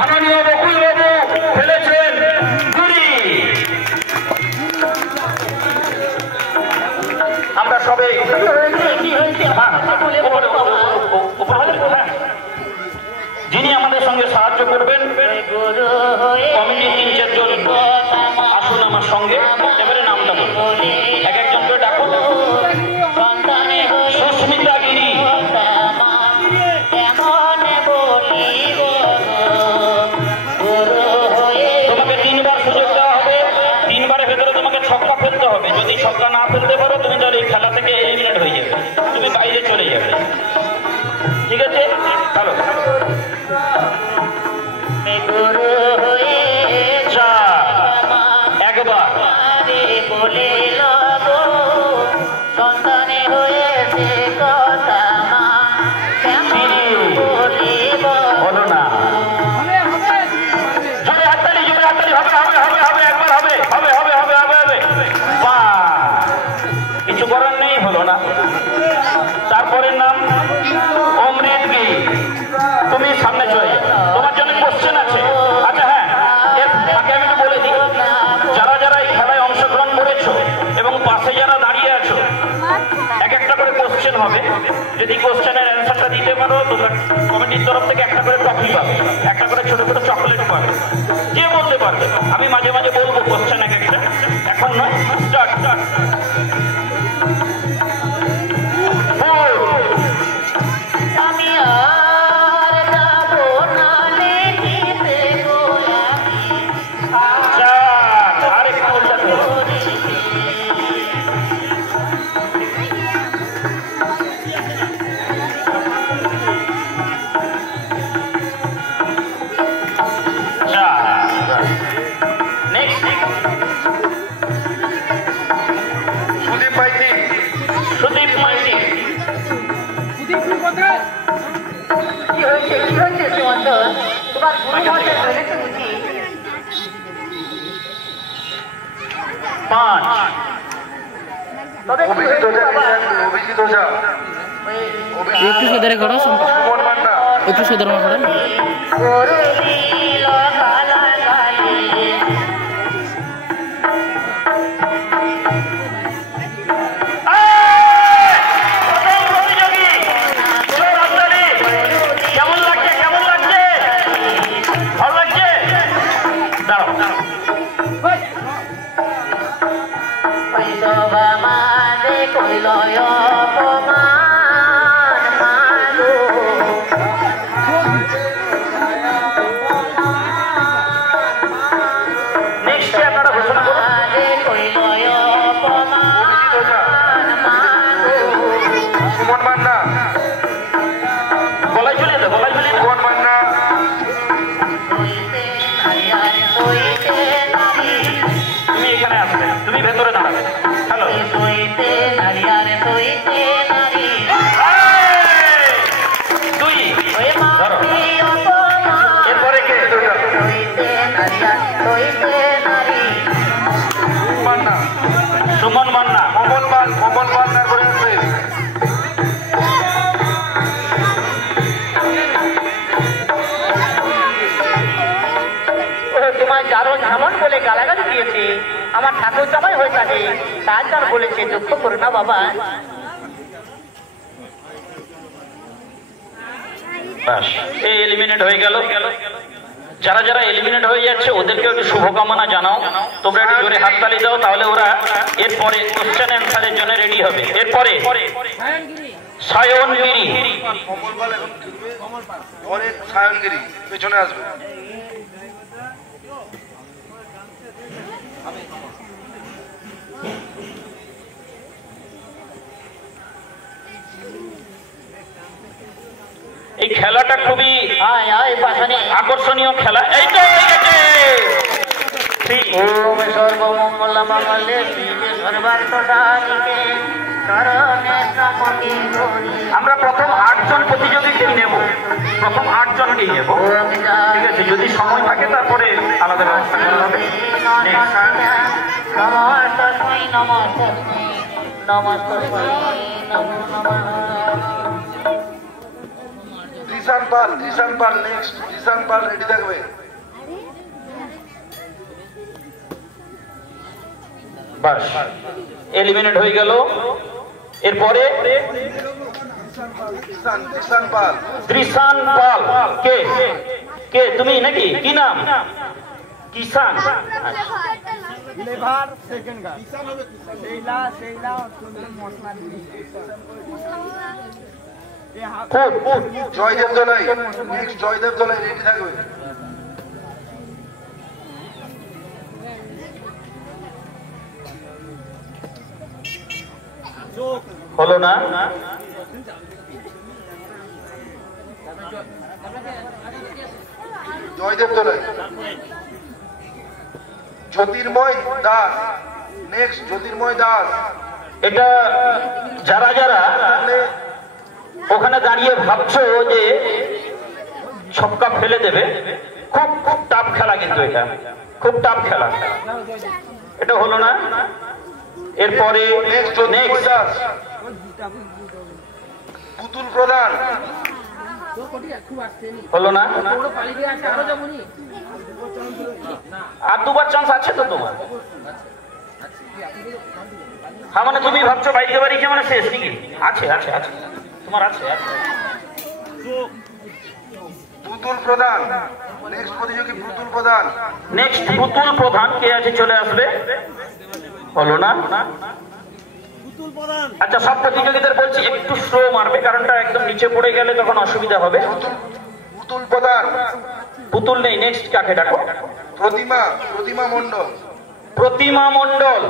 মাননীয় বকুলবাবু ফেলেছেন গুড়ি। আমরা সবে যিনি আমাদের সঙ্গে সাহায্য করবেন কমিটির 3-4 জন আসুন আমার সঙ্গে। এবারে নামটা বলুন, এক একজন করে ডাকুন। সুস্মিতা গিরি, তোমাকে 3বার সুযোগ দেওয়া হবে। 3বারের ভেতরে তোমাকে ছক্কা ফেলতে হবে। যদি ছক্কা না ফেলতে পারো তুমি তাহলে এই খেলা থেকে এলিমিনেট হয়ে যাবে, তুমি বাইরে চলে যাবে। ঠিক আছে, চলো। একবার বলো না, জোরে হাততালি, জোরে হাততালি। হবে হবে হবে হবে একবার হবে হবে হবে হবে হবে হবে। বাহ, কিছু করার নেই, হলো না। তারপরের নাম অমৃত গিরি, তুমি সামনে চলে যাও, তোমার জন্য কোশ্চেন আছে। আচ্ছা হ্যাঁ, এর আগে আমি তো বলে দিই, যারা যারা এই খেলায় অংশগ্রহণ করেছো এবং পাশে যারা দাঁড়িয়ে আছো, এক একটা করে কোশ্চেন হবে। যদি কোশ্চেনের অ্যান্সারটা দিতে পারো তোমরা কমিটির তরফ থেকে একটা করে ট্রফি পাবে, একটা করে ছোট ছোট চকলেট পাবে। যে বলতে পারবে, আমি মাঝে মাঝে বলবো কোশ্চেন এক একটা, এখন নয়। Start start. একটু সুধারে করো, একটু সুধারণা করেন। সুমন মান্না, মোহন মান্নার করে আছে। তোমার যারো ঝামন বলে গালাগালি দিয়েছে, আমার ঠাকুর জামাই হয়ে থাকে, তার যার বলেছে দুঃখ করো না বাবা। এই এলিমিনেট হয়ে গেল। যারা যারা এলিমিনেট হয়ে যাচ্ছে ওদেরকে একটু শুভকামনা জানাও। তোমরা একটু জোরে হাততালি দাও, তাহলে ওরা এরপরে কোশ্চেন অ্যান্সারের জন্য রেডি হবে। এরপরে সায়নগিরি, সায়নগিরি পেছনে আসবে। এই খেলাটা খুবই আকর্ষণীয় খেলা। এই তো হয়ে গেছে। সর্বমঙ্গল মঙ্গলে সর্বার্থ সাধিকে আমরা প্রথম 8 জন প্রতিযোগীকেই নেব, প্রথম 8 জনকেই নেব। ঠিক আছে, যদি সময় থাকে তারপরে আলাদা ব্যবস্থা করা হবে। ত্রিশান পাল নেক্সট ত্রিশান পাল রেডি থাকবে। বাস এলিমিনেট হয়ে গেল। এরপরে ত্রিশান পাল। ত্রিশান পাল কে কে তুমি নাকি? কি নাম? কিষান। লেভার সেকেন্ড গান সেইলা সেইলা মশলা জয়দেব দলাই নেক্সট জয়দেব দলাই রেডি থাকবে। হলো না। জয়দেব দলাই। জ্যোতির্ময় দাস নেক্সট জ্যোতির্ময় দাস। এটা যারা যারা ওখানে দাঁড়িয়ে ভাবছো যে ছক্কা ফেলে দেবে, খুব খুব টাফ খেলা, কিন্তু এটা খুব টাফ খেলা। এটা হলো না। এরপরে নেক্সট জ্যোতির্ময় দাস। পুতুল প্রধান হলো না। আর দুবার চান্স আছে তো তোমার। হ্যাঁ মানে তুমি ভাবছো বাইরে বাড়ি মানে শেষ নাকি? আছে আছে আছে তোমার আছে। পুতুল প্রধান নেক্সট প্রতিযোগী পুতুল প্রধান। নেক্সট পুতুল প্রধান কে আছে চলে আসবে। হলো না। আচ্ছা সব প্রতিযোগীদের বলছি একটু স্লো মারবে, কারণটা একদম নিচে পড়ে গেলে তখন অসুবিধা হবে। পুতুল প্রধান। পুতুল নেই। নেক্সট কাকে ডাকো? প্রতিমা মণ্ডল। প্রতিমা মণ্ডল